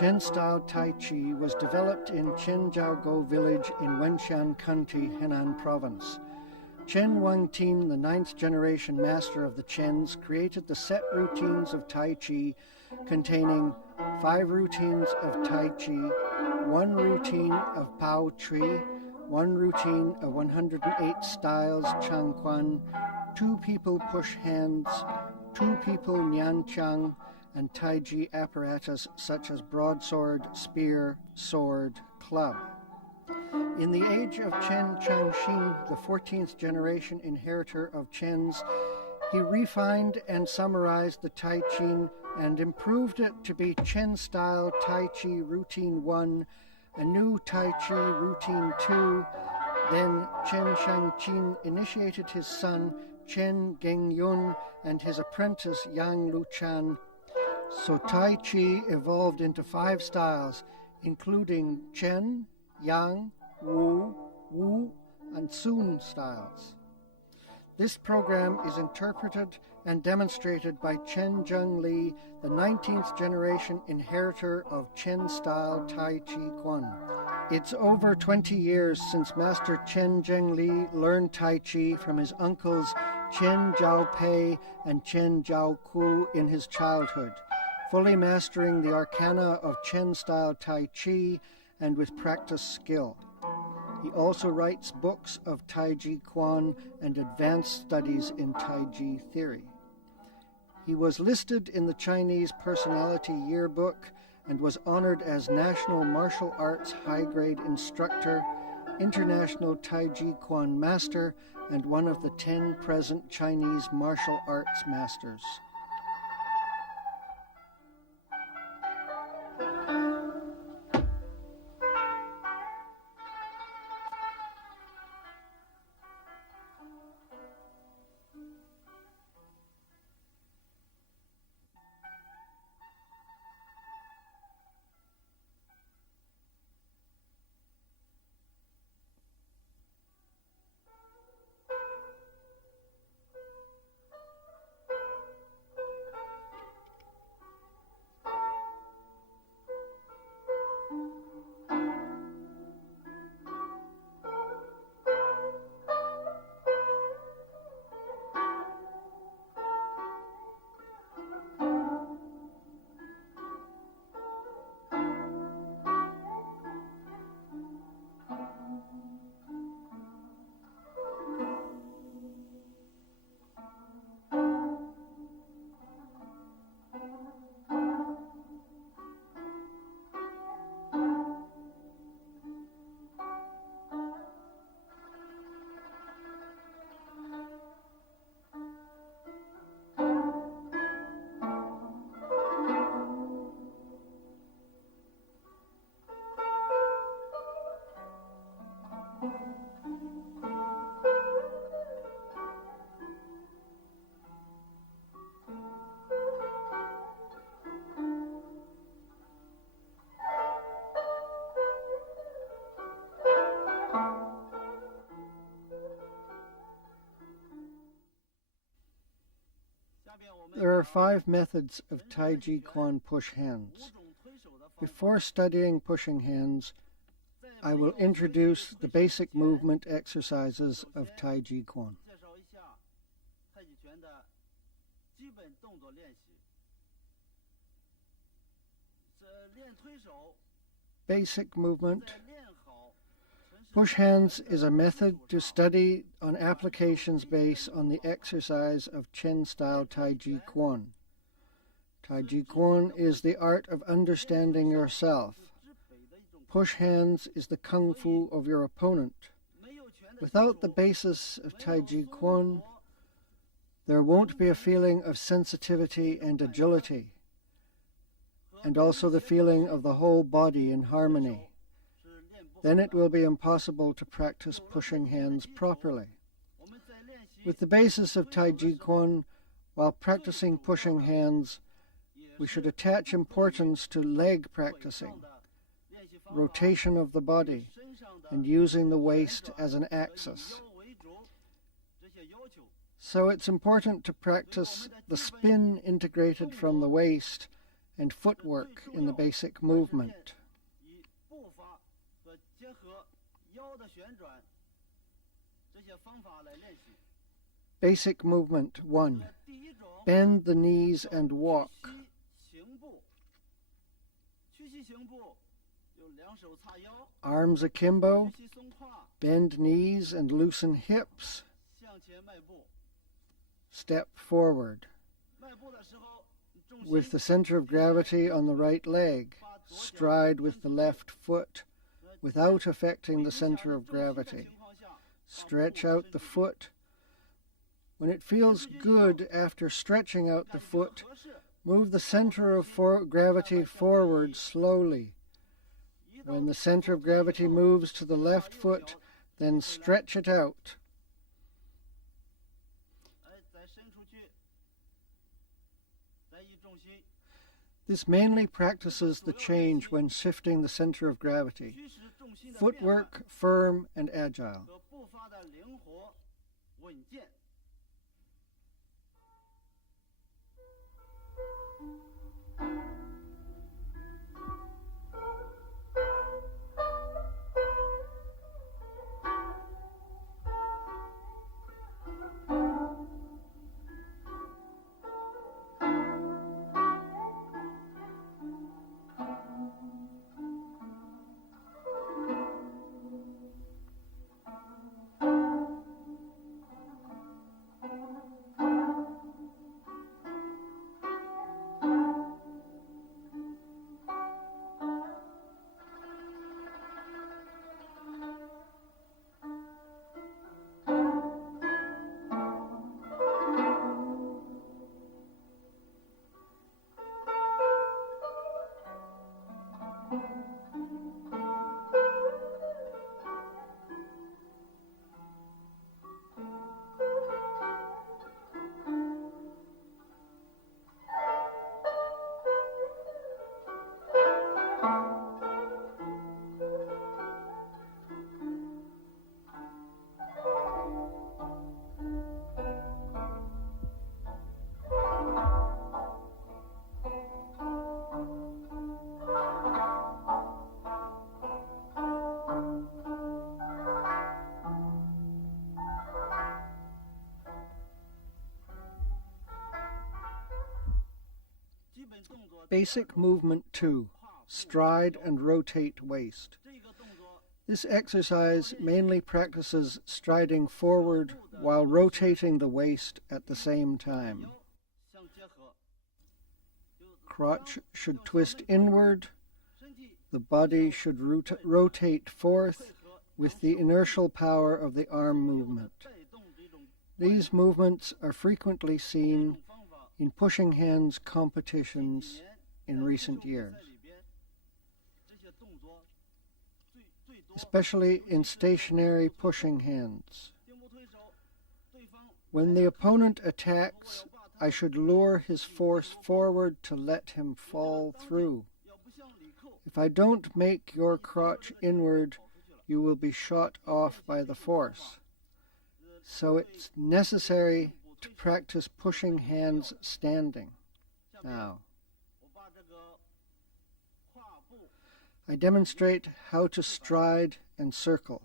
Chen-style Tai Chi was developed in Chenjiaogou village in Wenshan County, Henan Province. Chen Wangtin, the 9th generation master of the Chens, created the set routines of Tai Chi containing 5 routines of Tai Chi, 1 routine of Pao Tri, 1 routine of 108 styles Chang Quan, 2 people push hands, 2 people Nian Chang, and Taiji apparatus such as broadsword, spear, sword, club. In the age of Chen Changxing, the 14th generation inheritor of Chens, he refined and summarized the Tai Chi and improved it to be Chen-style Tai Chi Routine 1, a new Tai Chi Routine 2. Then Chen Shangqin initiated his son Chen Gengyun and his apprentice Yang Luchan. So Tai Chi evolved into 5 styles, including Chen, Yang, Wu, Wu, and Sun styles. This program is interpreted and demonstrated by Chen Zhengli, the 19th generation inheritor of Chen-style Tai Chi Quan. It's over 20 years since Master Chen Zhengli learned Tai Chi from his uncles Chen Jiaopei and Chen Jiaoku in his childhood, fully mastering the arcana of Chen-style Tai Chi and with practice skill. He also writes books of Taiji Quan and advanced studies in Taiji theory. He was listed in the Chinese Personality Yearbook and was honored as National Martial Arts High-Grade Instructor, International Taiji Quan Master, and one of the 10 present Chinese martial arts masters. There are 5 methods of Taiji Quan push hands. Before studying pushing hands, I will introduce the basic movement exercises of Taiji Quan. Basic movement. Push hands is a method to study on applications based on the exercise of Chen-style Taiji Quan. Taiji Quan is the art of understanding yourself. Push hands is the kung fu of your opponent. Without the basis of Taiji Quan, there won't be a feeling of sensitivity and agility, and also the feeling of the whole body in harmony. Then it will be impossible to practice pushing hands properly. With the basis of Taiji Quan, while practicing pushing hands, we should attach importance to leg practicing, rotation of the body, and using the waist as an axis. So it's important to practice the spin integrated from the waist and footwork in the basic movement. Basic movement 1. Bend the knees and walk. Arms akimbo. Bend knees and loosen hips. Step forward. With the center of gravity on the right leg. Stride with the left foot without affecting the center of gravity. Stretch out the foot. When it feels good after stretching out the foot, move the center of gravity forward slowly. When the center of gravity moves to the left foot, then stretch it out. This mainly practices the change when shifting the center of gravity. Footwork firm and agile. Basic movement 2. Stride and rotate waist. This exercise mainly practices striding forward while rotating the waist at the same time. Crotch should twist inward. The body should rotate forth with the inertial power of the arm movement. These movements are frequently seen in pushing hands competitions in recent years, especially in stationary pushing hands. When the opponent attacks, I should lure his force forward to let him fall through. If I don't make your crotch inward, you will be shot off by the force. So it's necessary to practice pushing hands standing. Now, I demonstrate how to stride and circle.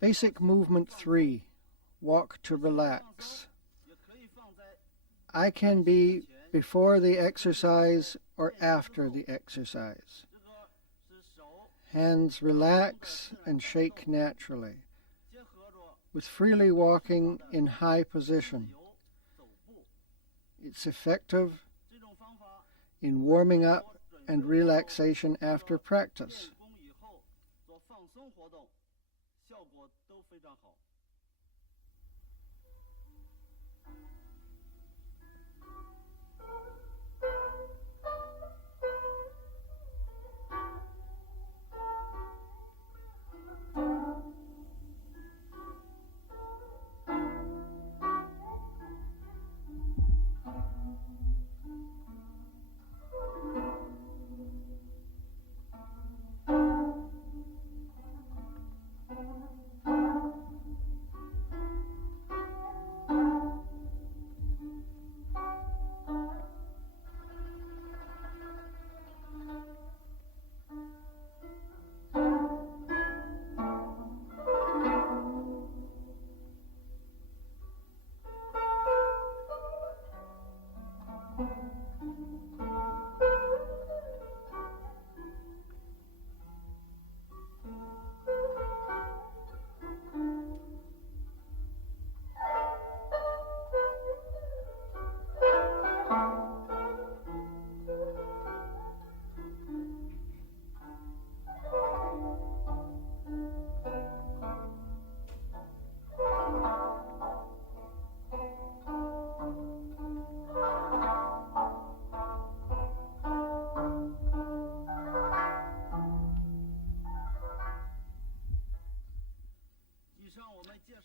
Basic movement 3. Walk to relax. I can be before the exercise or after the exercise. Hands relax and shake naturally, with freely walking in high position. It's effective in warming up and relaxation after practice.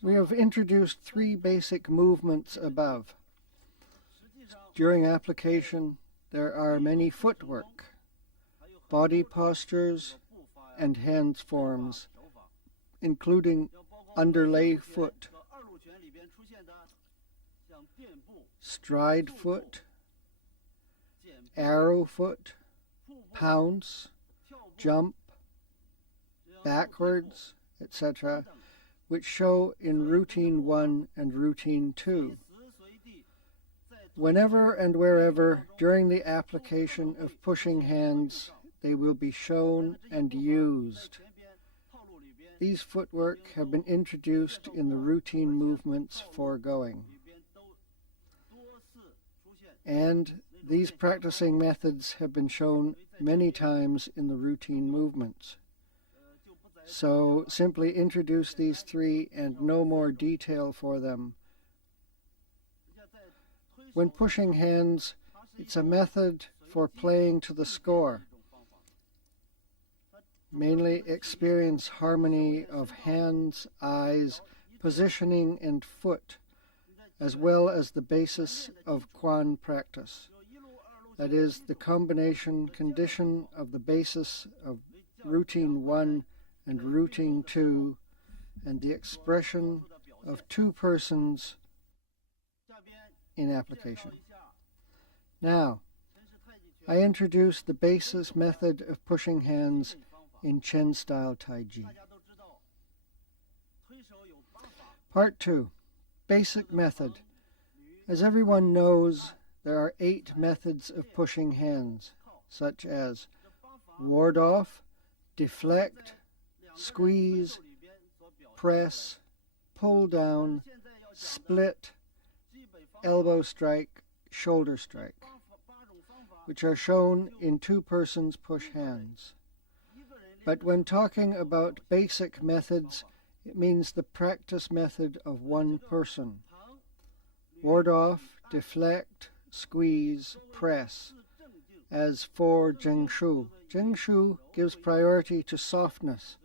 We have introduced 3 basic movements above. During application, there are many footwork, body postures, and hands forms, including underlay foot, stride foot, arrow foot, pounce, jump, backwards, etc., which show in Routine 1 and Routine 2. Whenever and wherever during the application of pushing hands they will be shown and used. These footwork have been introduced in the routine movements foregoing. And these practicing methods have been shown many times in the routine movements. So simply introduce these 3 and no more detail for them. When pushing hands, it's a method for playing to the score. Mainly experience harmony of hands, eyes, positioning, and foot, as well as the basis of Quan practice. That is, the combination condition of the basis of Routine 1 and Routine 2, and the expression of 2 persons in application. Now, I introduce the basis method of pushing hands in Chen style Taiji. Part 2. Basic method. As everyone knows, there are 8 methods of pushing hands, such as ward off, deflect, squeeze, press, pull down, split, elbow strike, shoulder strike, which are shown in 2 persons push hands. But when talking about basic methods, it means the practice method of 1 person. Ward off, deflect, squeeze, press, as for Zhengshu. Zhengshu gives priority to softness.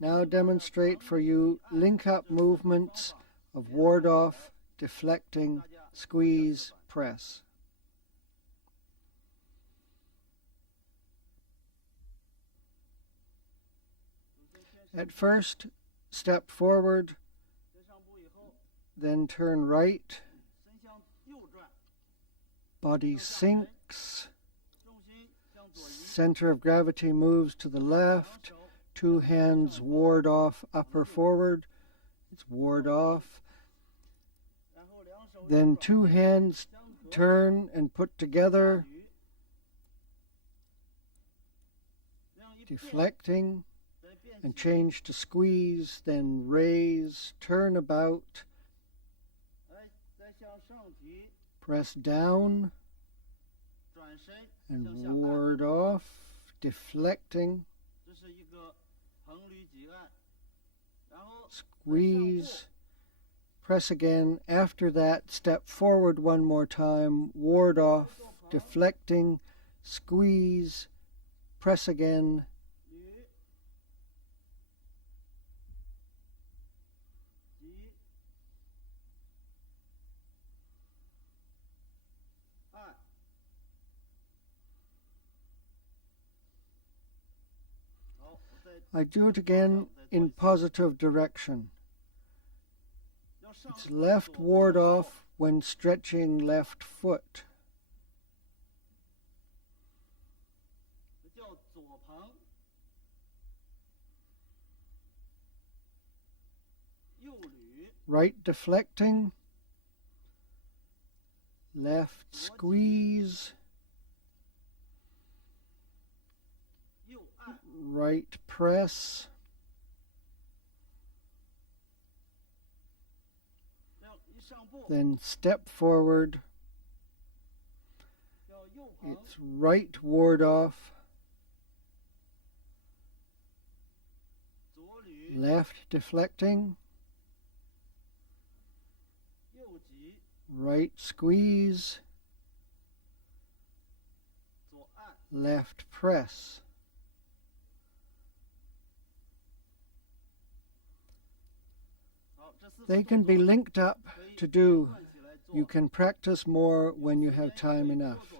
Now demonstrate for you link-up movements of ward off, deflecting, squeeze, press. At first, step forward, then turn right, body sinks, center of gravity moves to the left, 2 hands ward off, upper forward, it's ward off, then 2 hands turn and put together, deflecting, and change to squeeze, then raise, turn about, press down, and ward off, deflecting, squeeze, press again. After that, step forward one more time, ward off, deflecting, squeeze, press again. I do it again in positive direction. It's left ward off when stretching left foot. Right deflecting, left squeeze, right press, then step forward. It's right ward off, left deflecting, right squeeze, left press. They can be linked up to do. You can practice more when you have time enough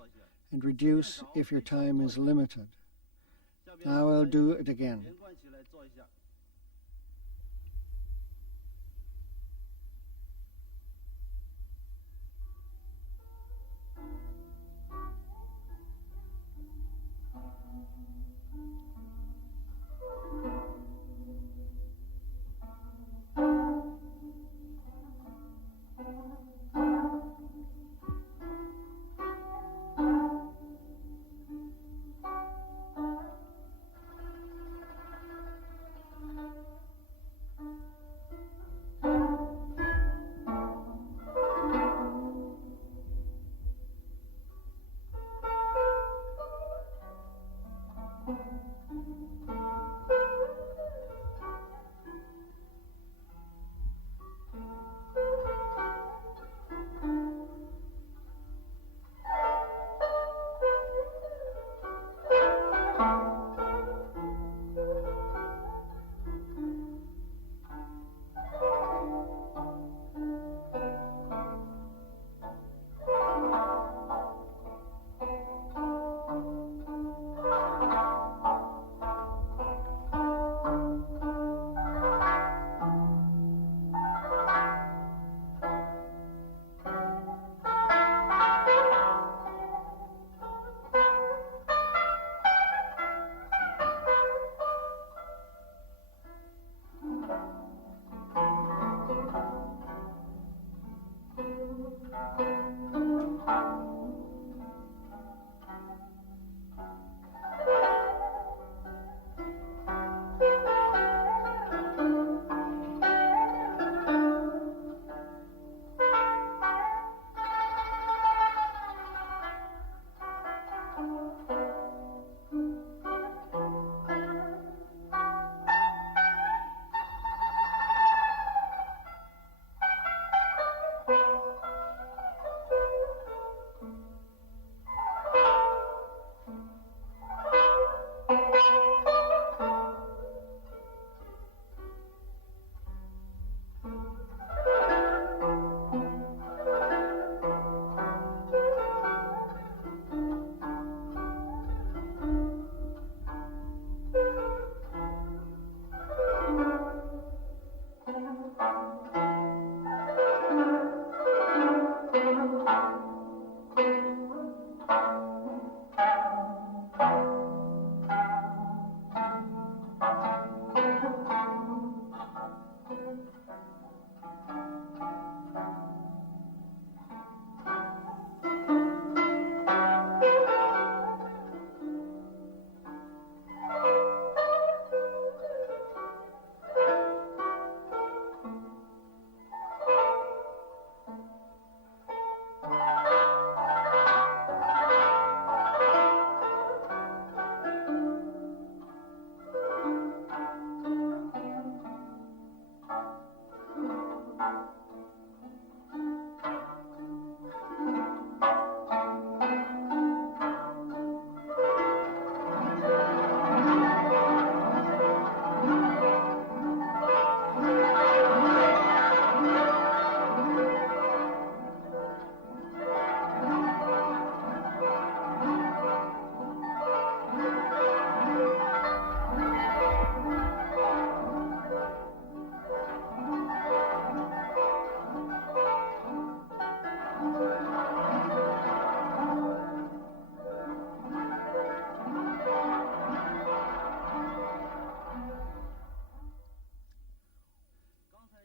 and reduce if your time is limited. Now I'll do it again.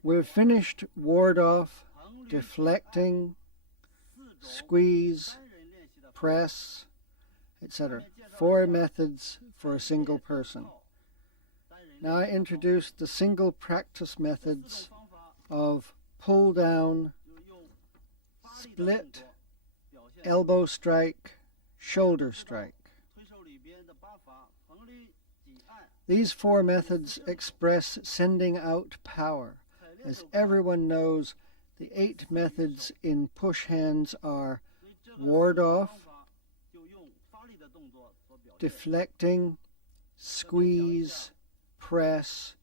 We've finished ward off, deflecting, squeeze, press, etc. 4 methods for a single person. Now I introduce the single practice methods of pull down, split, elbow strike, shoulder strike. These 4 methods express sending out power. As everyone knows, the 8 methods in push hands are ward off, deflecting, squeeze, press,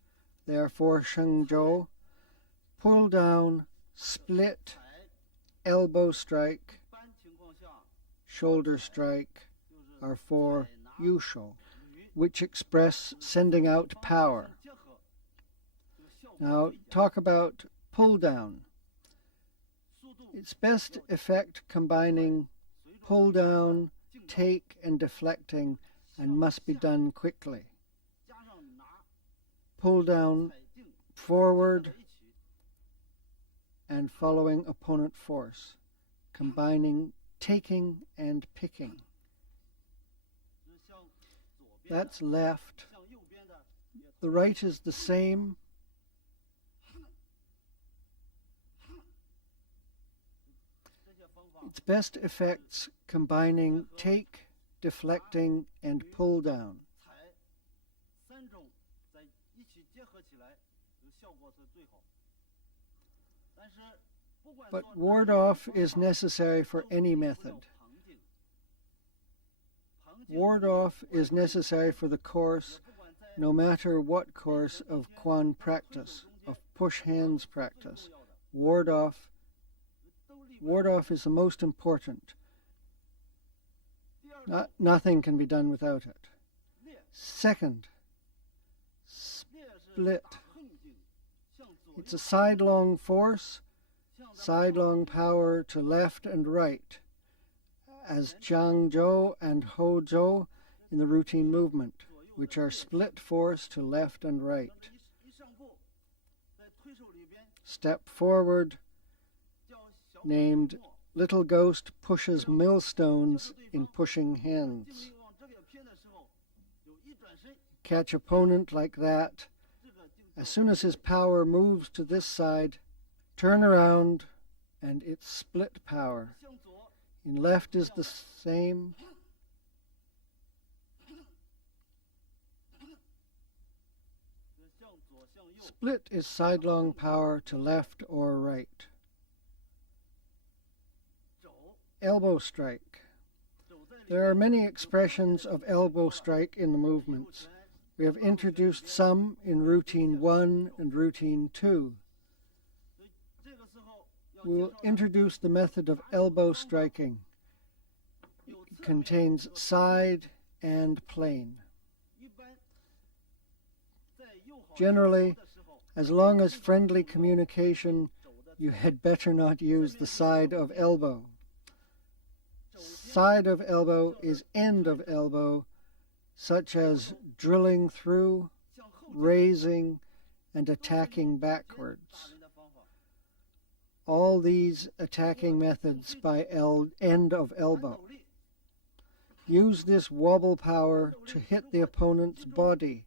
therefore shengzhou, pull down, split, elbow strike, shoulder strike are 4 yusho, which express sending out power. Now talk about pull down. It's best effect combining pull down, take, and deflecting, and must be done quickly. Pull down forward and following opponent force, combining taking and picking. That's left. The right is the same. Its best effects combining take, deflecting, and pull down. But ward off is necessary for any method. Ward off is necessary for the course, no matter what course of quan practice, of push hands practice. Ward off is the most important. Nothing can be done without it. Second, split. It's a sidelong force, sidelong power to left and right, as Jiangzhou and Houzhou in the routine movement, which are split force to left and right. Step forward, named Little Ghost pushes millstones in pushing hands. Catch opponent like that. As soon as his power moves to this side, turn around and it's split power. In left is the same. Split is sidelong power to left or right. Elbow strike. There are many expressions of elbow strike in the movements. We have introduced some in routine 1 and routine 2. We will introduce the method of elbow striking. It contains side and plane. Generally, as long as friendly communication, you had better not use the side of elbow. Side of elbow is end of elbow, such as drilling through, raising, and attacking backwards. All these attacking methods by end of elbow. Use this wobble power to hit the opponent's body.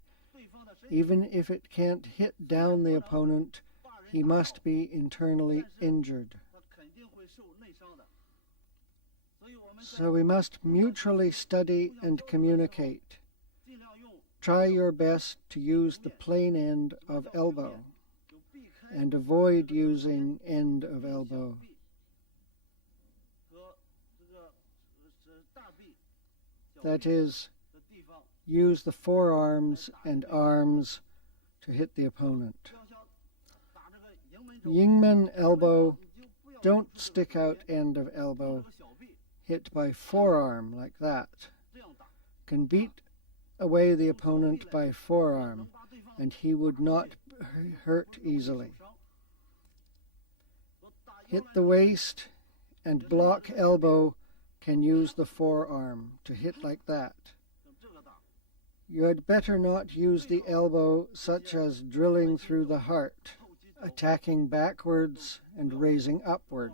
Even if it can't hit down the opponent, he must be internally injured. So we must mutually study and communicate. Try your best to use the plain end of elbow. and avoid using end of elbow. That is, use the forearms and arms to hit the opponent. Yingmen elbow, don't stick out end of elbow. Hit by forearm like that. Can beat away the opponent by forearm, and he would not hurt easily. Hit the waist and block elbow, can use the forearm to hit like that. You had better not use the elbow such as drilling through the heart, attacking backwards and raising upward.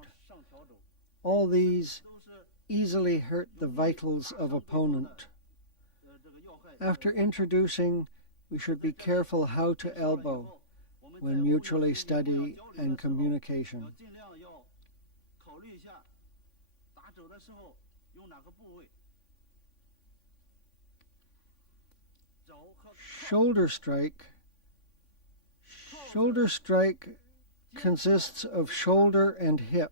All these easily hurt the vitals of opponent. After introducing, we should be careful how to elbow when mutually study and communication. Shoulder strike. Shoulder strike consists of shoulder and hip.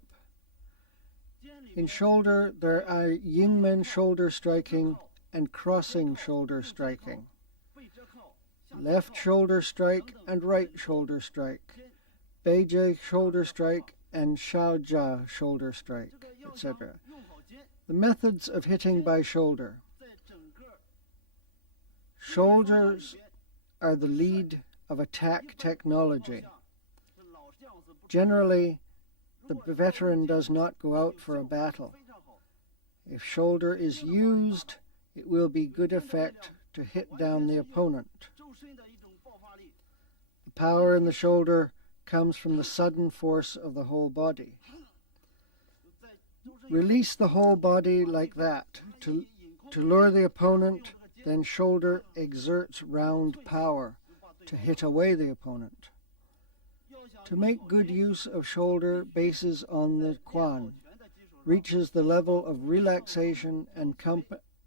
In shoulder, there are Yingmen shoulder striking and crossing shoulder striking, left shoulder strike and right shoulder strike, Beijie shoulder strike and Shaojia shoulder strike, etc. The methods of hitting by shoulder. Shoulders are the lead of attack technology. Generally, the veteran does not go out for a battle. If shoulder is used, it will be good effect to hit down the opponent. The power in the shoulder comes from the sudden force of the whole body. Release the whole body like that to lure the opponent, then shoulder exerts round power to hit away the opponent. To make good use of shoulder bases on the quan, reaches the level of relaxation and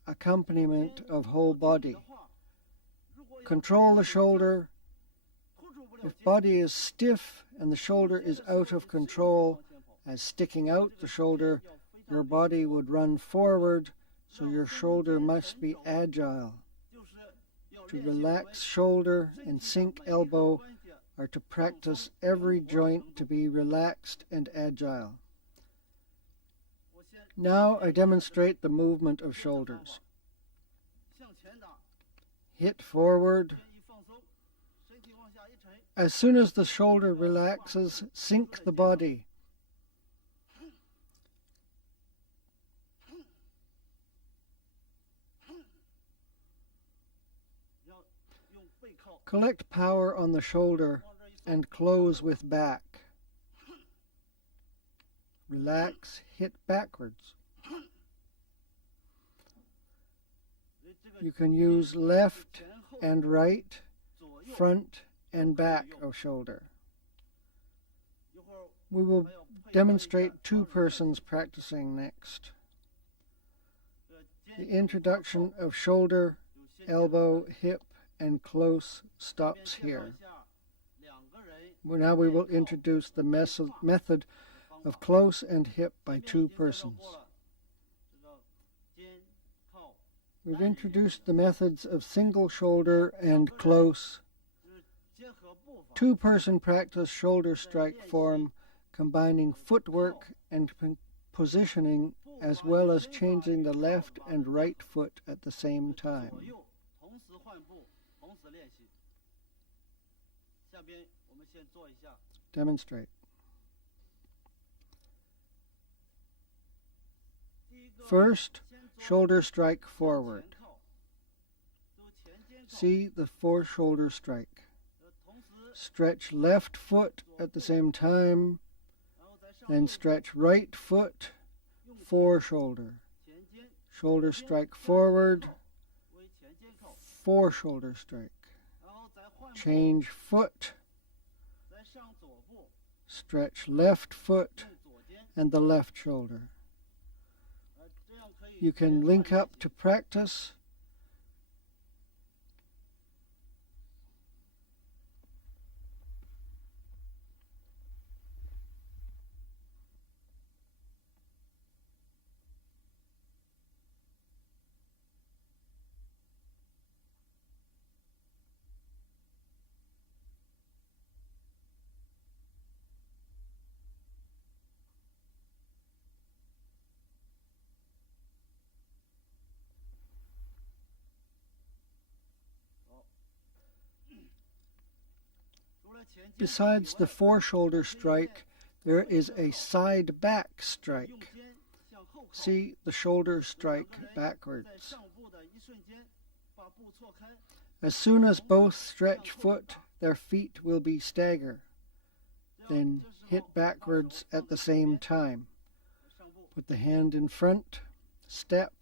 accompaniment of whole body. Control the shoulder. If body is stiff and the shoulder is out of control, as sticking out the shoulder, your body would run forward, so your shoulder must be agile. To relax shoulder and sink elbow are to practice every joint to be relaxed and agile. Now I demonstrate the movement of shoulders. Hit forward. As soon as the shoulder relaxes, sink the body. Collect power on the shoulder and close with back. Relax, hit backwards. You can use left and right, front and back of shoulder. We will demonstrate two persons practicing next. The introduction of shoulder, elbow, hip, and close stops here. Now we will introduce the method of close and hip by two persons. We've introduced the methods of single shoulder and close. Two-person practice shoulder strike form, combining footwork and positioning, as well as changing the left and right foot at the same time. Demonstrate. First, shoulder strike forward. See the four shoulder strike. Stretch left foot at the same time, then stretch right foot, four shoulder. Shoulder strike forward, four shoulder strike. Change foot, stretch left foot and the left shoulder. You can link up to practice. Besides the fore-shoulder strike, there is a side-back strike. See the shoulder strike backwards. As soon as both stretch foot, their feet will be stagger. Then hit backwards at the same time. Put the hand in front, step.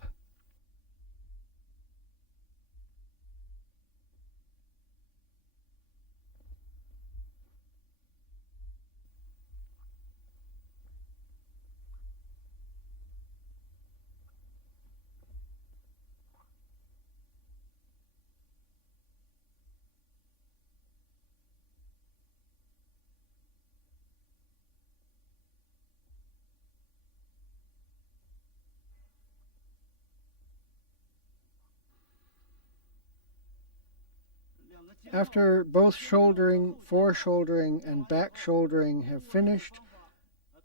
After both shouldering, fore-shouldering, and back-shouldering have finished,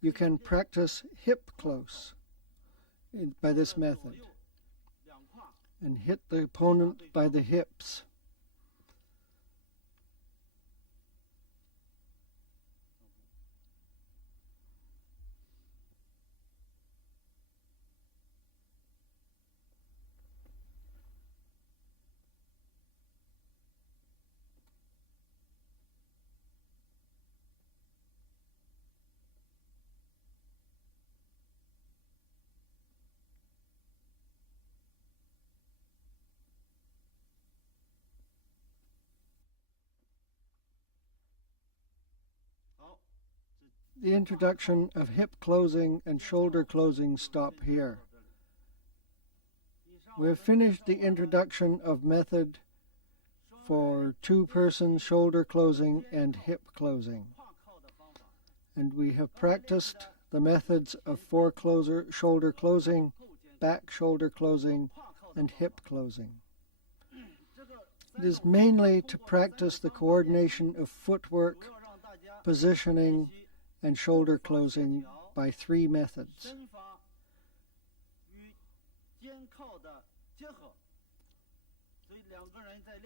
you can practice hip close by this method and hit the opponent by the hips. The introduction of hip closing and shoulder closing stop here. We have finished the introduction of method for two-person shoulder closing and hip closing. And we have practiced the methods of shoulder closing, back shoulder closing, and hip closing. It is mainly to practice the coordination of footwork, positioning, and shoulder closing by three methods.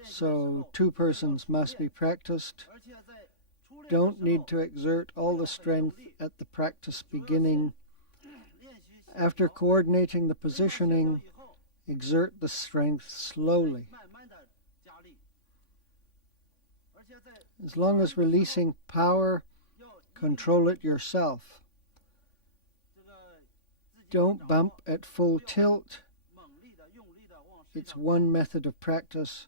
So two persons must be practiced. Don't need to exert all the strength at the practice beginning. After coordinating the positioning, exert the strength slowly. As long as releasing power, control it yourself. Don't bump at full tilt. It's one method of practice.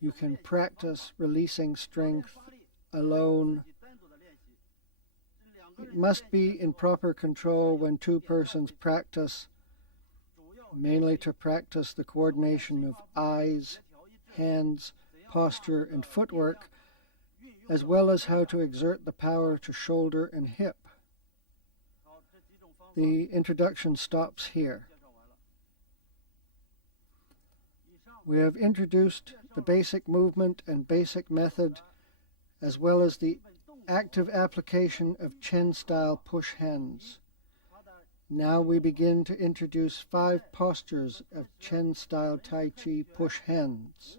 You can practice releasing strength alone. It must be in proper control when two persons practice, mainly to practice the coordination of eyes, hands, posture, and footwork, as well as how to exert the power to shoulder and hip. The introduction stops here. We have introduced the basic movement and basic method, as well as the active application of Chen-style push hands. Now we begin to introduce 5 postures of Chen-style Tai Chi push hands.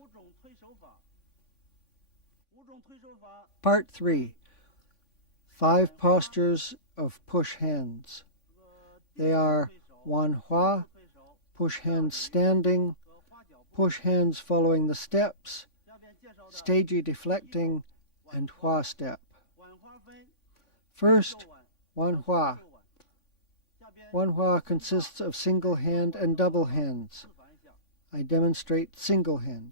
Part 3. 5 postures of push hands. They are Wan Hua, push hands standing, push hands following the steps, Taiji deflecting, and Hua step. First, Wan Hua. Wan Hua consists of single hand and double hands. I demonstrate single hand.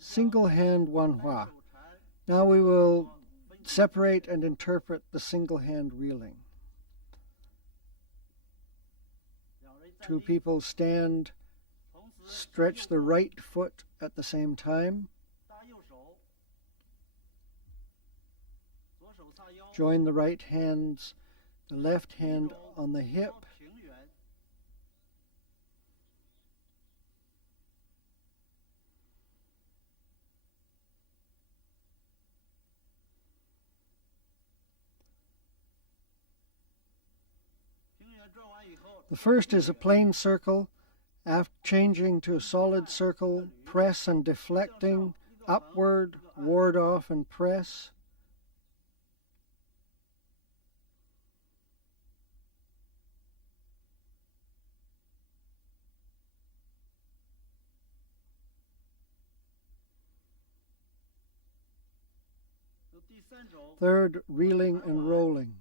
single hand Wanhua. Now we will separate and interpret the single hand reeling. Two people stand, stretch the right foot at the same time, join the right hands, the left hand on the hip, the first is a plain circle. After changing to a solid circle, press and deflecting, upward, ward off and press. Third, reeling and rolling.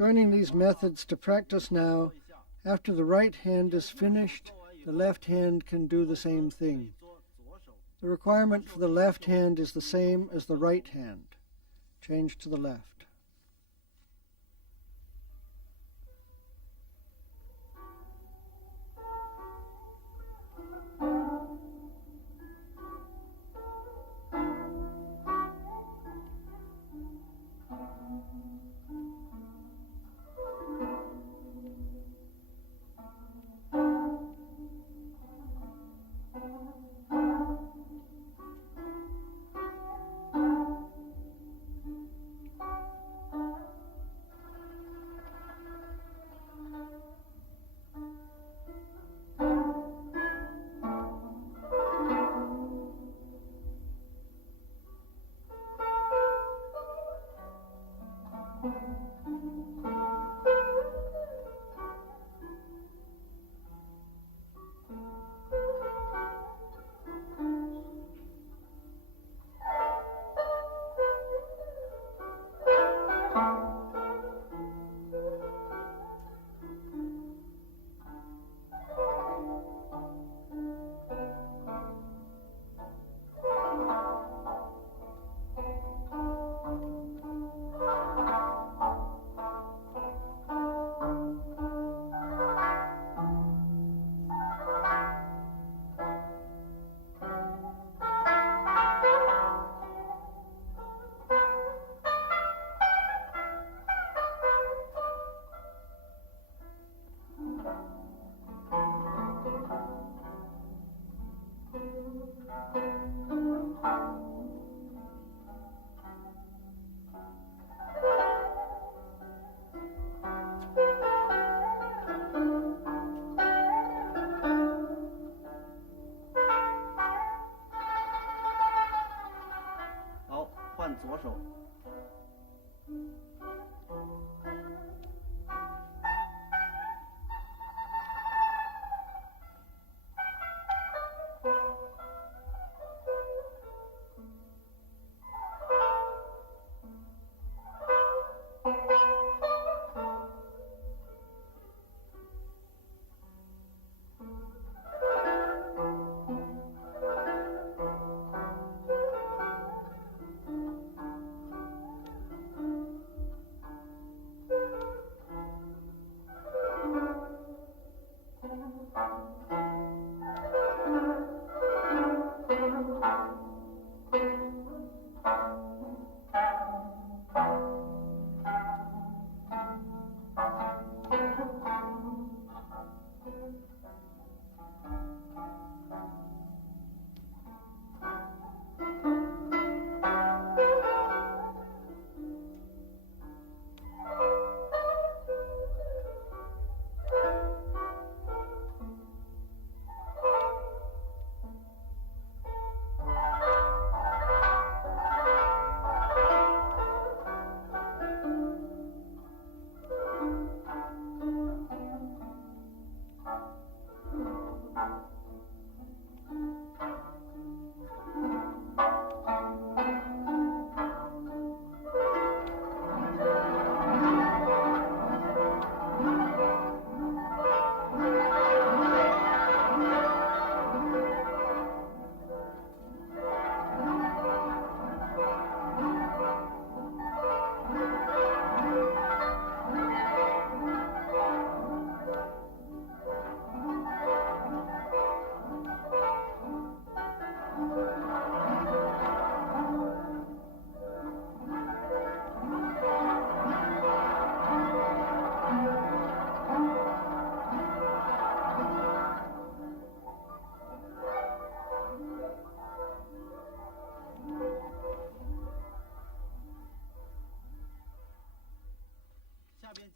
Joining these methods to practice now, after the right hand is finished, the left hand can do the same thing. The requirement for the left hand is the same as the right hand. Change to the left.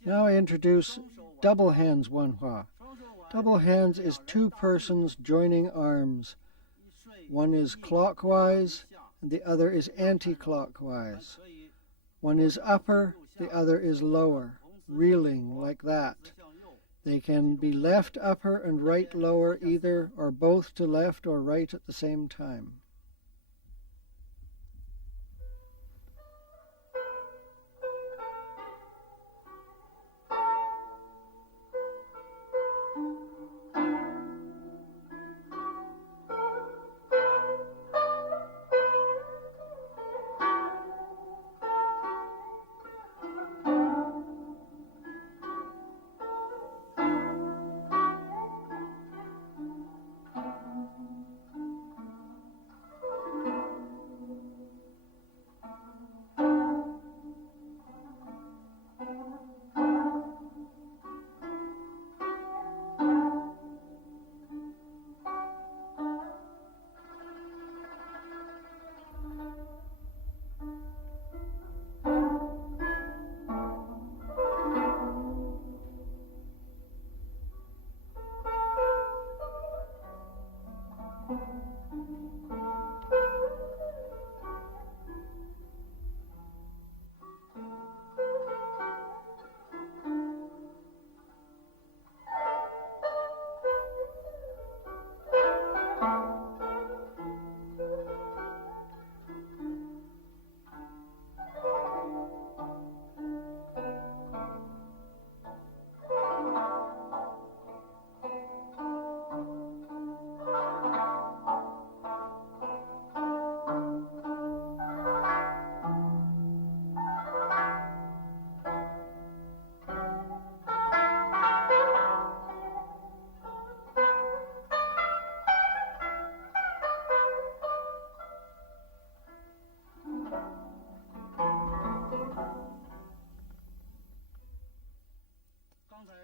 Now I introduce double hands Wanhua. Double hands is two persons joining arms. One is clockwise and the other is anti-clockwise. One is upper, the other is lower, reeling like that. They can be left upper and right lower either, or both to left or right at the same time.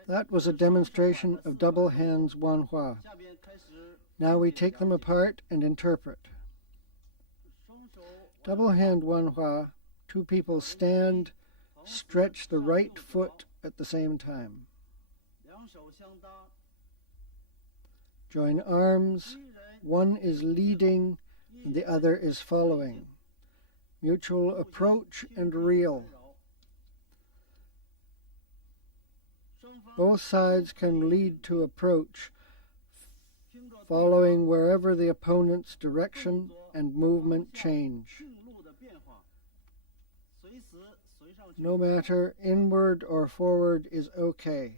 That was a demonstration of double hands Wanhua. Now we take them apart and interpret. Double hand Wanhua, two people stand, stretch the right foot at the same time. Join arms, one is leading and the other is following. Mutual approach and reel. Both sides can lead to approach, following wherever the opponent's direction and movement change. No matter inward or forward is okay.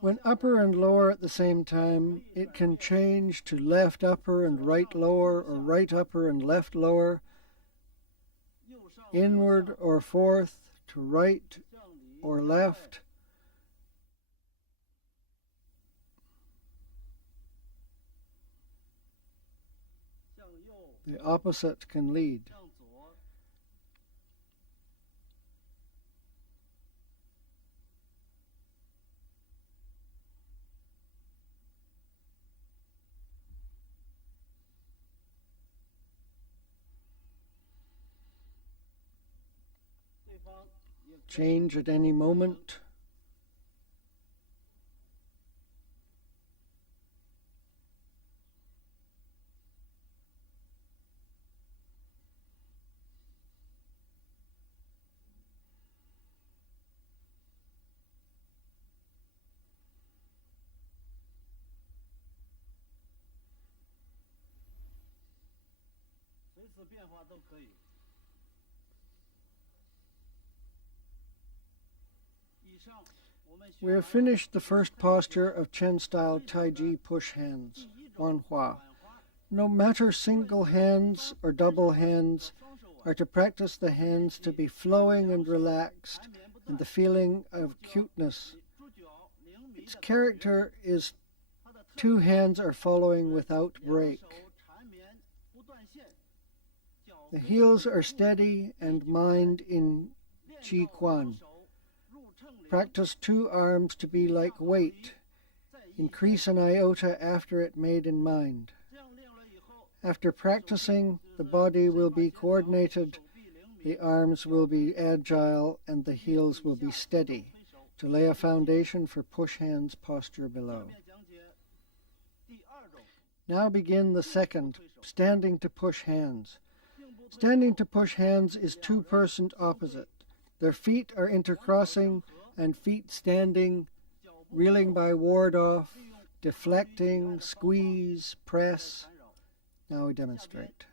When upper and lower at the same time, it can change to left upper and right lower, or right upper and left lower, inward or forth, to right or left. The opposite can lead. Change at any moment. We have finished the first posture of Chen-style Taiji push hands, Wanhua. No matter single hands or double hands, are to practice the hands to be flowing and relaxed, and the feeling of cuteness. Its character is 2 hands are following without break. The heels are steady and mind in Qi Quan. Practice 2 arms to be like weight. Increase an iota after it made in mind. After practicing, the body will be coordinated, the arms will be agile, and the heels will be steady to lay a foundation for push hands posture below. Now begin the second, standing to push hands. Standing to push hands is 2-person opposite. Their feet are intercrossing and feet standing, reeling by ward off, deflecting, squeeze, press. Now we demonstrate.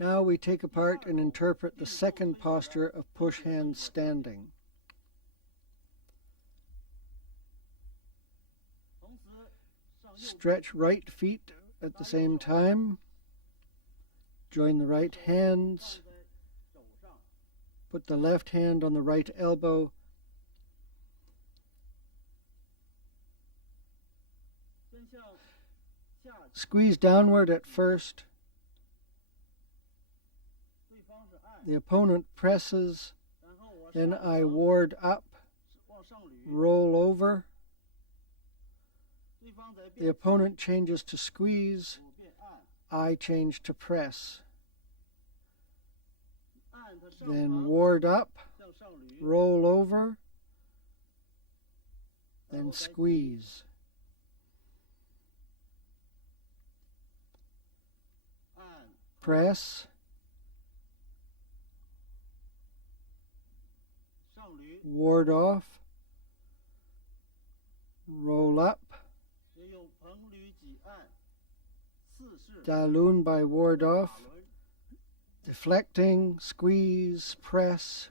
Now we take apart and interpret the second posture of push hands standing. Stretch right feet at the same time. Join the right hands. Put the left hand on the right elbow. Squeeze downward at first. The opponent presses, then I ward up, roll over. The opponent changes to squeeze, I change to press. Then ward up, roll over, then squeeze. Press. Ward off, roll up, Dalun by ward off, deflecting, squeeze, press.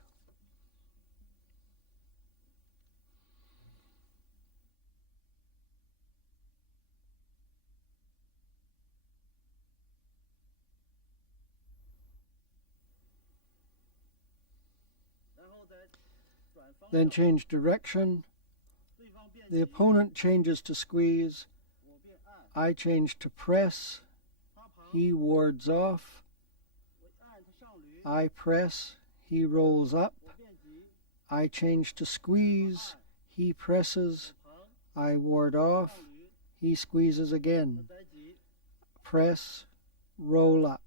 Then change direction. The opponent changes to squeeze. I change to press. He wards off. I press. He rolls up. I change to squeeze. He presses. I ward off. He squeezes again. Press. Roll up.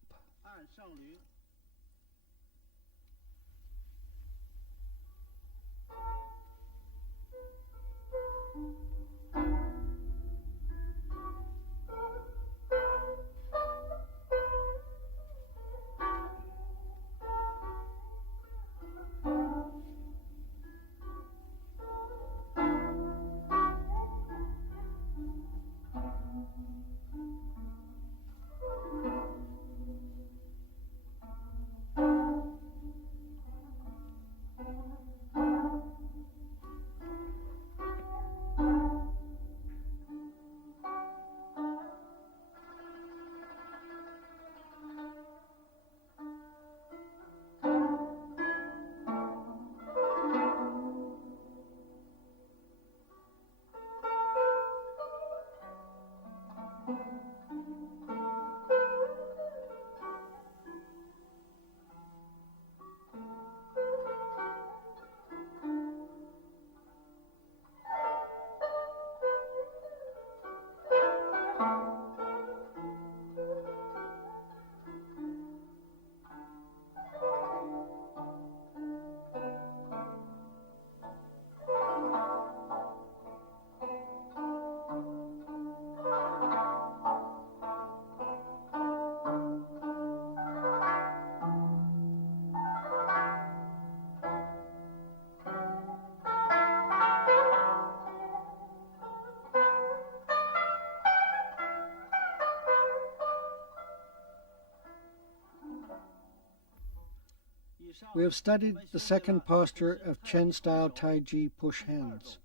We have studied the second posture of Chen-style Taiji push hands.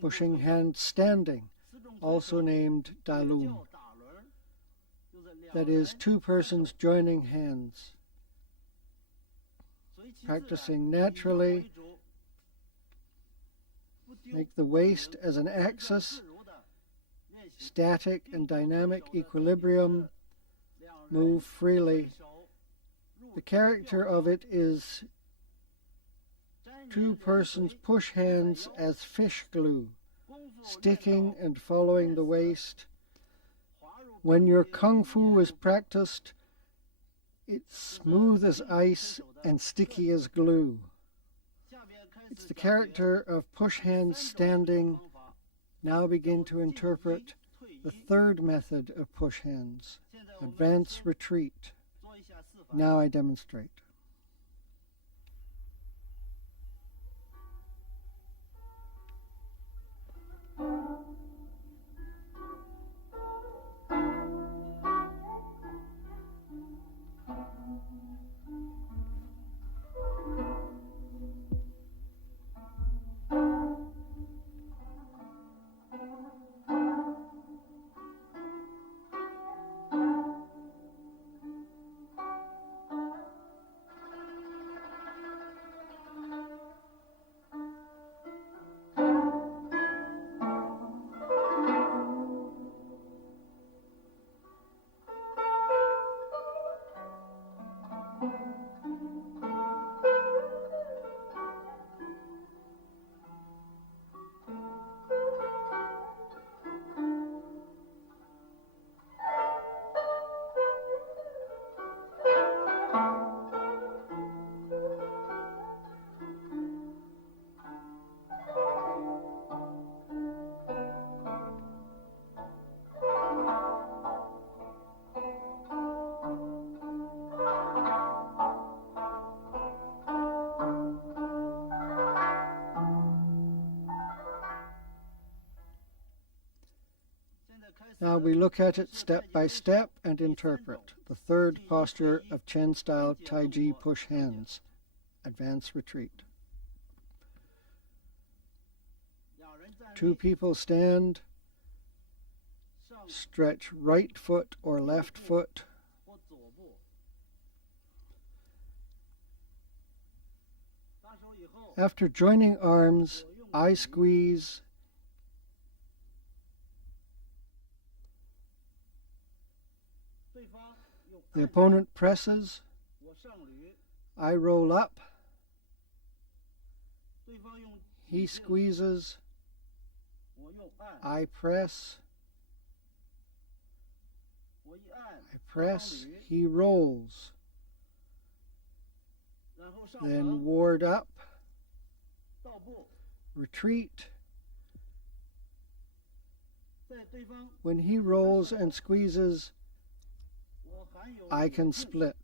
Pushing hand standing, also named Dalun. That is, two persons joining hands. Practicing naturally, make the waist as an axis, static and dynamic equilibrium, move freely. The character of it is two persons push hands as fish glue, sticking and following the waist. When your kung fu is practiced, it's smooth as ice and sticky as glue. It's the character of push hands standing. Now begin to interpret the third method of push hands, advance retreat. Now I demonstrate. Now we look at it step by step and interpret the third posture of Chen-style Taiji push hands, advance retreat. Two people stand, stretch right foot or left foot. After joining arms, I squeeze. The opponent presses. I roll up. He squeezes. I press. I press. He rolls. Then ward up. Retreat. When he rolls and squeezes, I can split.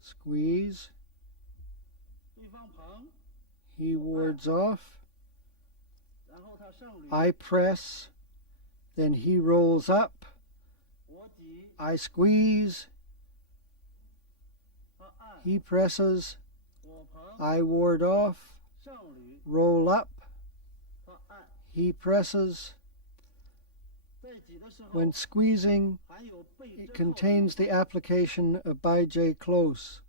Squeeze. He wards off. I press. Then he rolls up. I squeeze. He presses. I ward off. Roll up. He presses. When squeezing, it contains the application of Baijie close.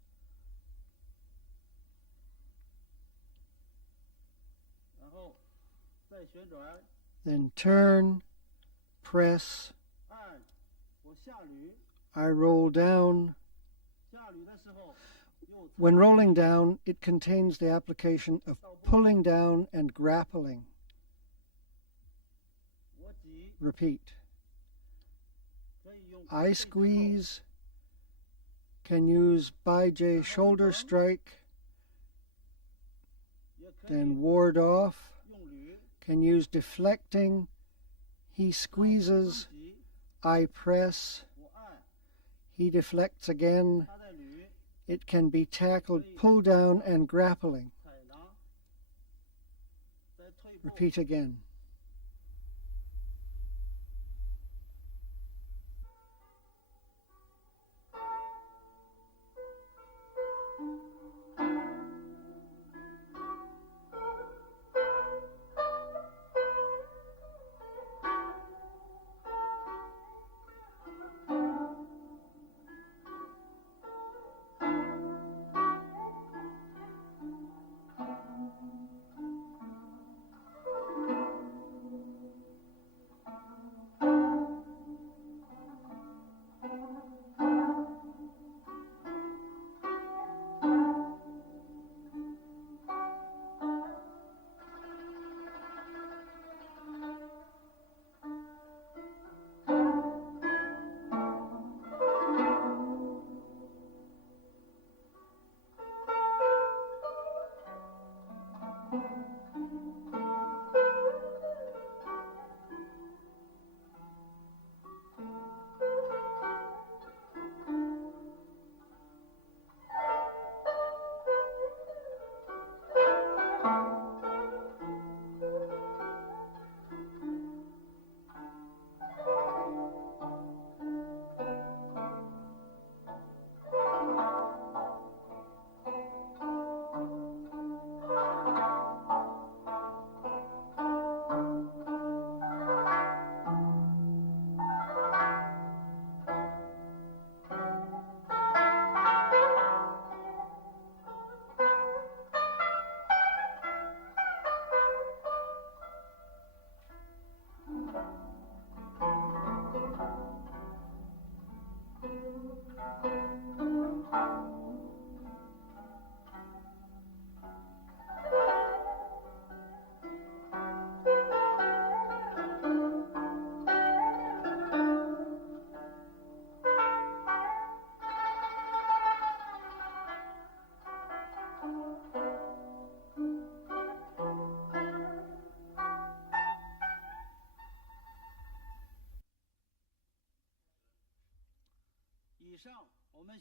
Then turn, press. I roll down. When rolling down, it contains the application of pulling down and grappling. Repeat. I squeeze, can use Baijie shoulder strike, then ward off, can use deflecting. He squeezes, I press, he deflects again. It can be tackled pull down and grappling. Repeat again.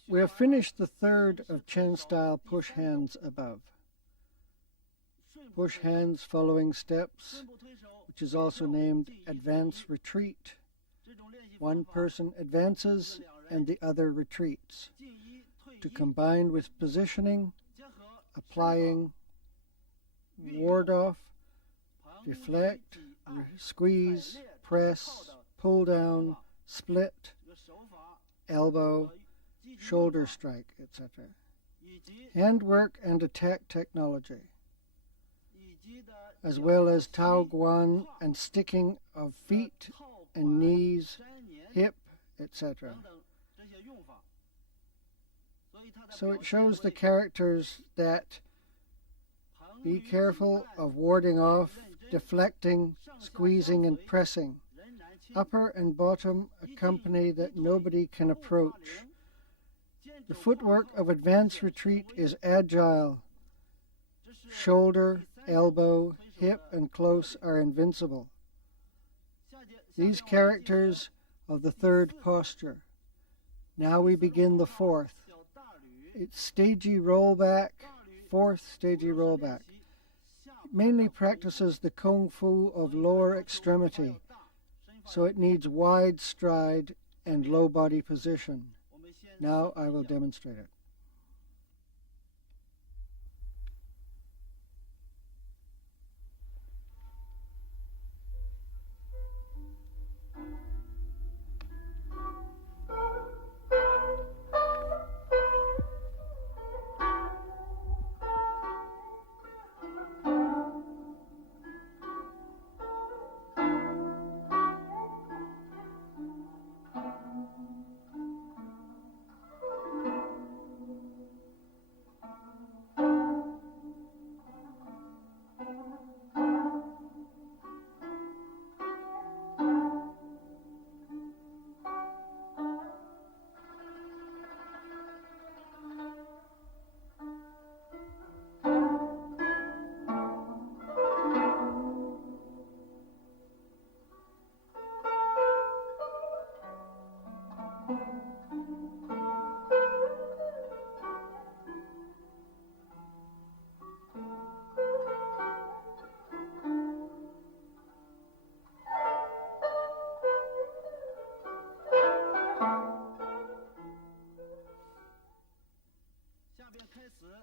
We have finished the third of Chen-style push hands above. Push hands following steps, which is also named advance retreat. One person advances and the other retreats. To combine with positioning, applying, ward off, deflect, squeeze, press, pull down, split, elbow, shoulder strike, etc. Handwork and attack technology, as well as Tao Guan and sticking of feet and knees, hip, etc. So it shows the characters that be careful of warding off, deflecting, squeezing, and pressing. Upper and bottom accompany that nobody can approach. The footwork of advance retreat is agile. Shoulder, elbow, hip, and close are invincible. These characters of the third posture. Now we begin the fourth. It's stagey rollback, fourth stagey rollback. It mainly practices the kung fu of lower extremity, so it needs wide stride and low body position. Now I will demonstrate it.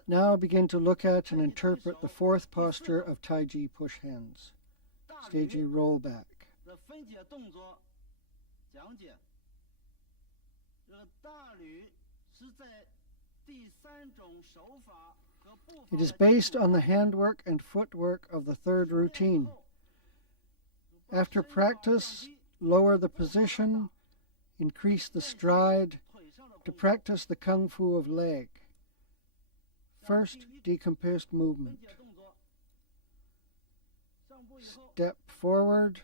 Now begin to look at and interpret the fourth posture of Taiji push hands, stagey rollback. It is based on the handwork and footwork of the third routine. After practice, lower the position, increase the stride to practice the kung fu of leg. First, decomposed movement. Step forward,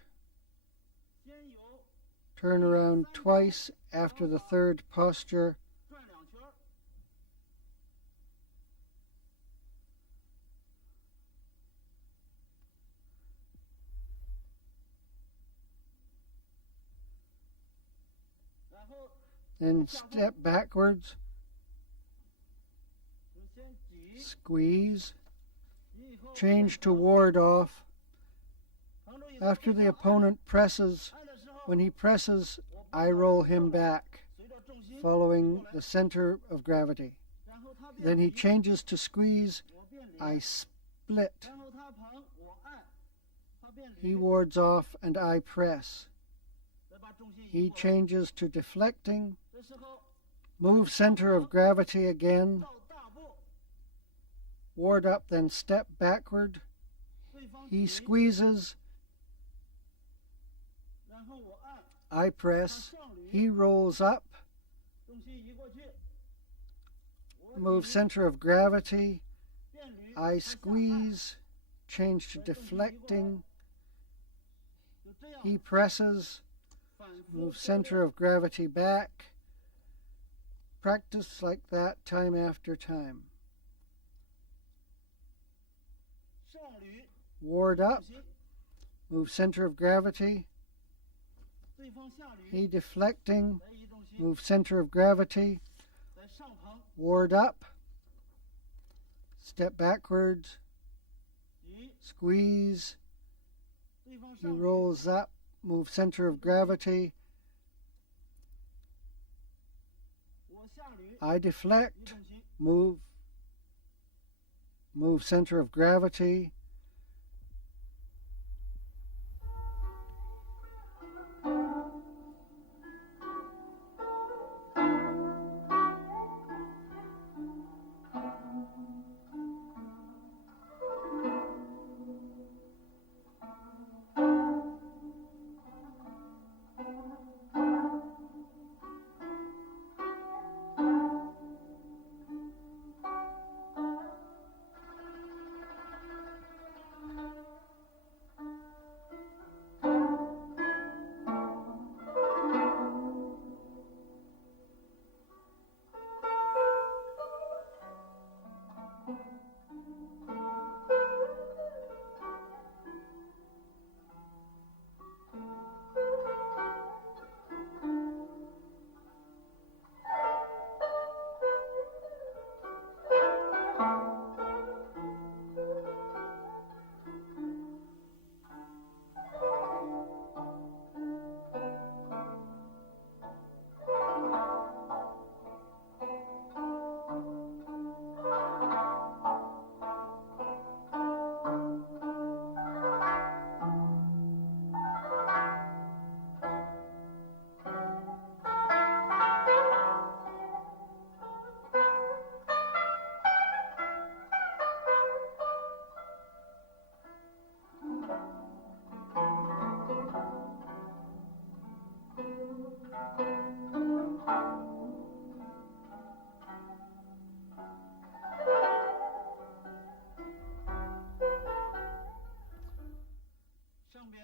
turn around twice after the third posture, then step backwards, squeeze, change to ward off. After the opponent presses, when he presses, I roll him back, following the center of gravity. Then he changes to squeeze, I split. He wards off and I press. He changes to deflecting, move center of gravity again, ward up, then step backward. He squeezes, I press. He rolls up, move center of gravity. I squeeze, change to deflecting. He presses, move center of gravity back. Practice like that time after time. Ward up, move center of gravity. He deflecting, move center of gravity. ward up, step backwards, squeeze, he rolls up, move center of gravity, I deflect, move center of gravity,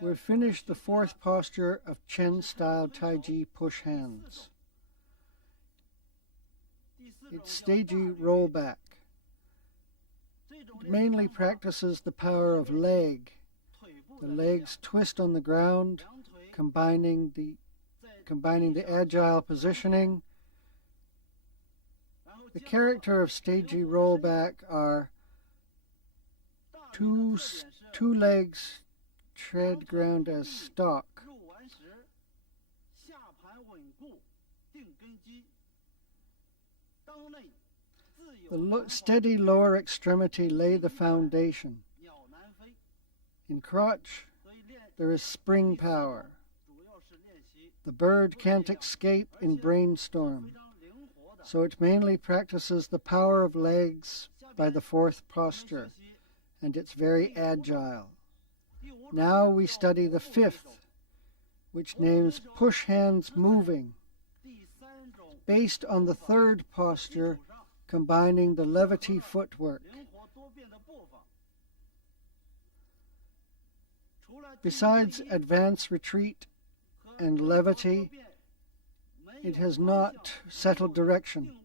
We've finished the fourth posture of Chen-style Taiji push hands. It's Taiji rollback. It mainly practices the power of leg. The legs twist on the ground, combining the agile positioning. The character of Taiji rollback are two legs tread ground as stock. The steady lower extremity lay the foundation. In crotch, there is spring power. The bird can't escape in brainstorm, so it mainly practices the power of legs by the fourth posture, and it's very agile. Now we study the fifth, which names push hands moving, based on the third posture, combining the levity footwork. Besides advance retreat and levity, it has not settled direction.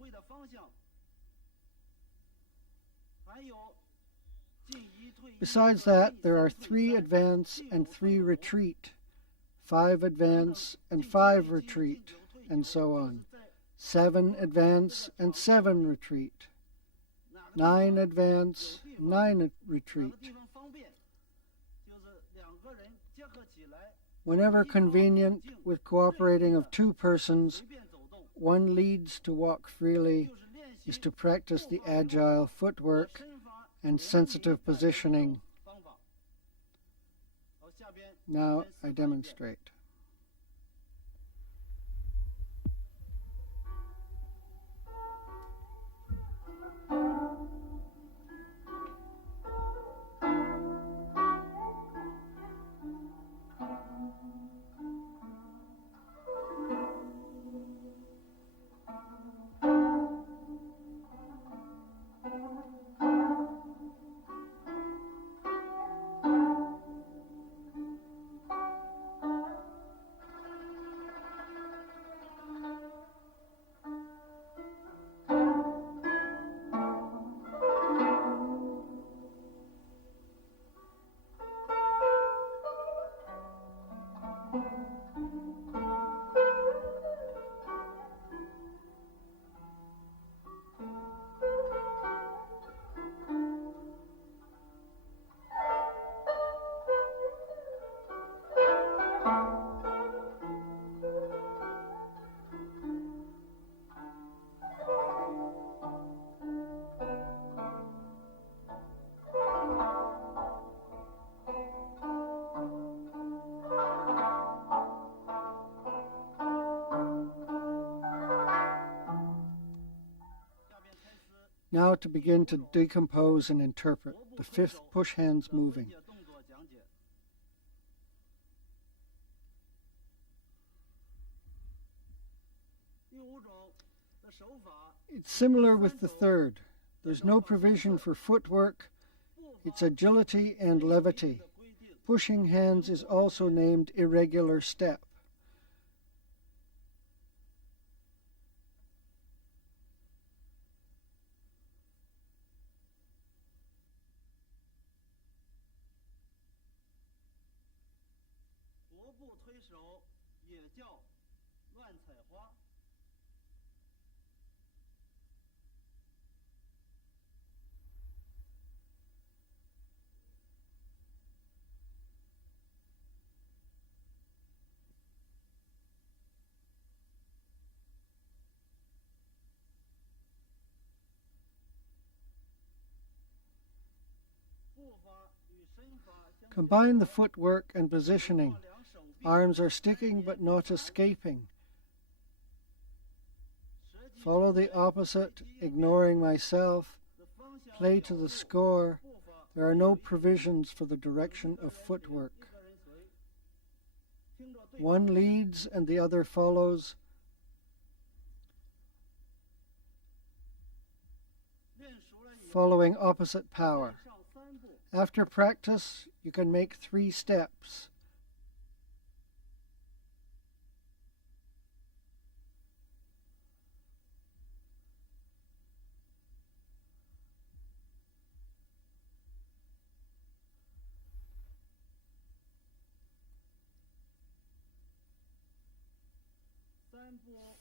Besides that, there are 3 advance and 3 retreat, 5 advance and 5 retreat, and so on. 7 advance and 7 retreat, 9 advance, 9 retreat. Whenever convenient, with cooperating of 2 persons, one leads to walk freely, is to practice the agile footwork and sensitive positioning. Now I demonstrate. Now to begin to decompose and interpret the fifth push hands moving. It's similar with the third. There's no provision for footwork. It's agility and levity. Pushing hands is also named irregular step. Combine the footwork and positioning. Arms are sticking but not escaping. Follow the opposite, ignoring myself. Play to the score. There are no provisions for the direction of footwork. One leads and the other follows. Following opposite power. After practice, you can make 3 steps.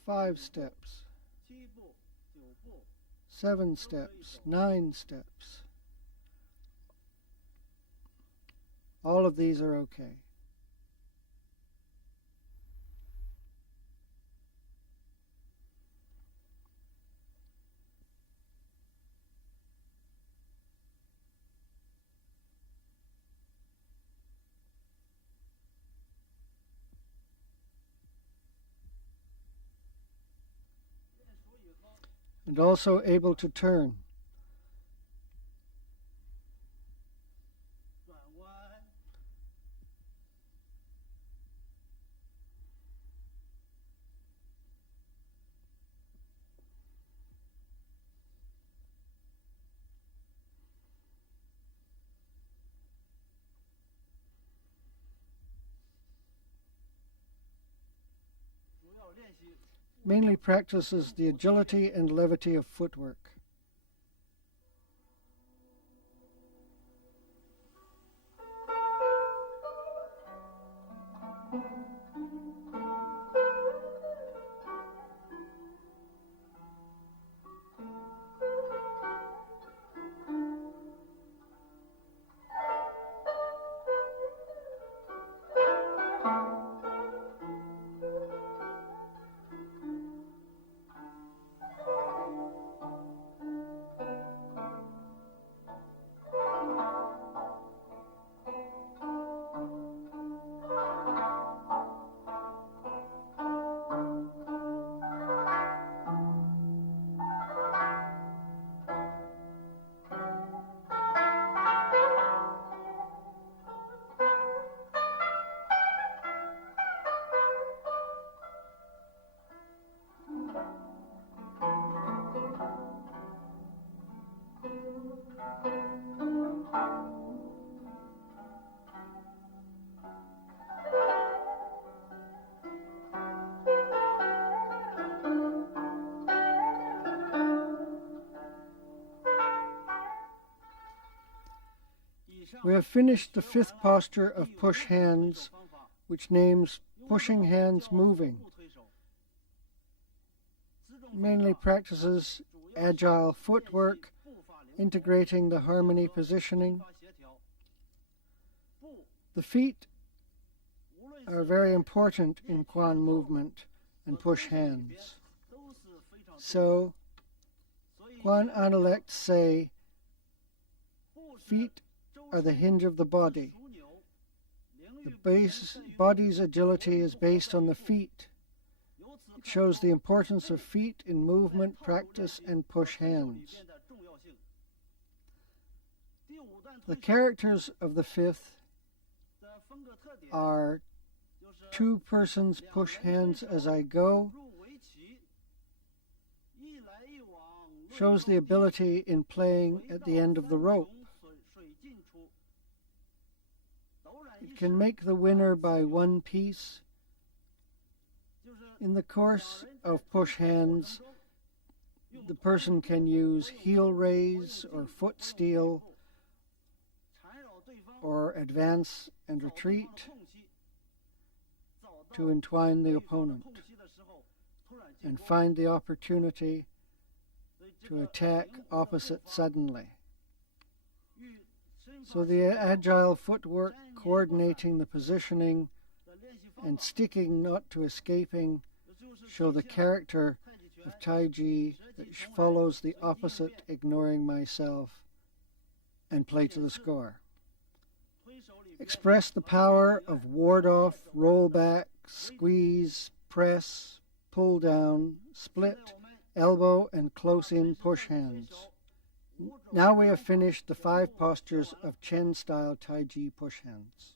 Five steps, 7 steps, 9 steps. All of these are okay. And also able to turn. Mainly practices the agility and levity of footwork. We have finished the 5th posture of push hands, which names pushing hands moving. Mainly practices agile footwork, integrating the harmony positioning. The feet are very important in Quan movement and push hands. So, Quan Analects say, feet are the hinge of the body. The body's agility is based on the feet. It shows the importance of feet in movement, practice, and push hands. The characters of the fifth are two persons push hands as I go, shows the ability in playing at the end of the rope. It can make the winner by one piece. In the course of push hands, the person can use heel raise or foot steal or advance and retreat to entwine the opponent and find the opportunity to attack opposite suddenly. So the agile footwork, coordinating the positioning and sticking not to escaping, show the character of Taiji that follows the opposite, ignoring myself, and play to the score. Express the power of ward off, roll back, squeeze, press, pull down, split, elbow, and close-in push hands. Now we have finished the 5 postures of Chen-style Taiji push hands.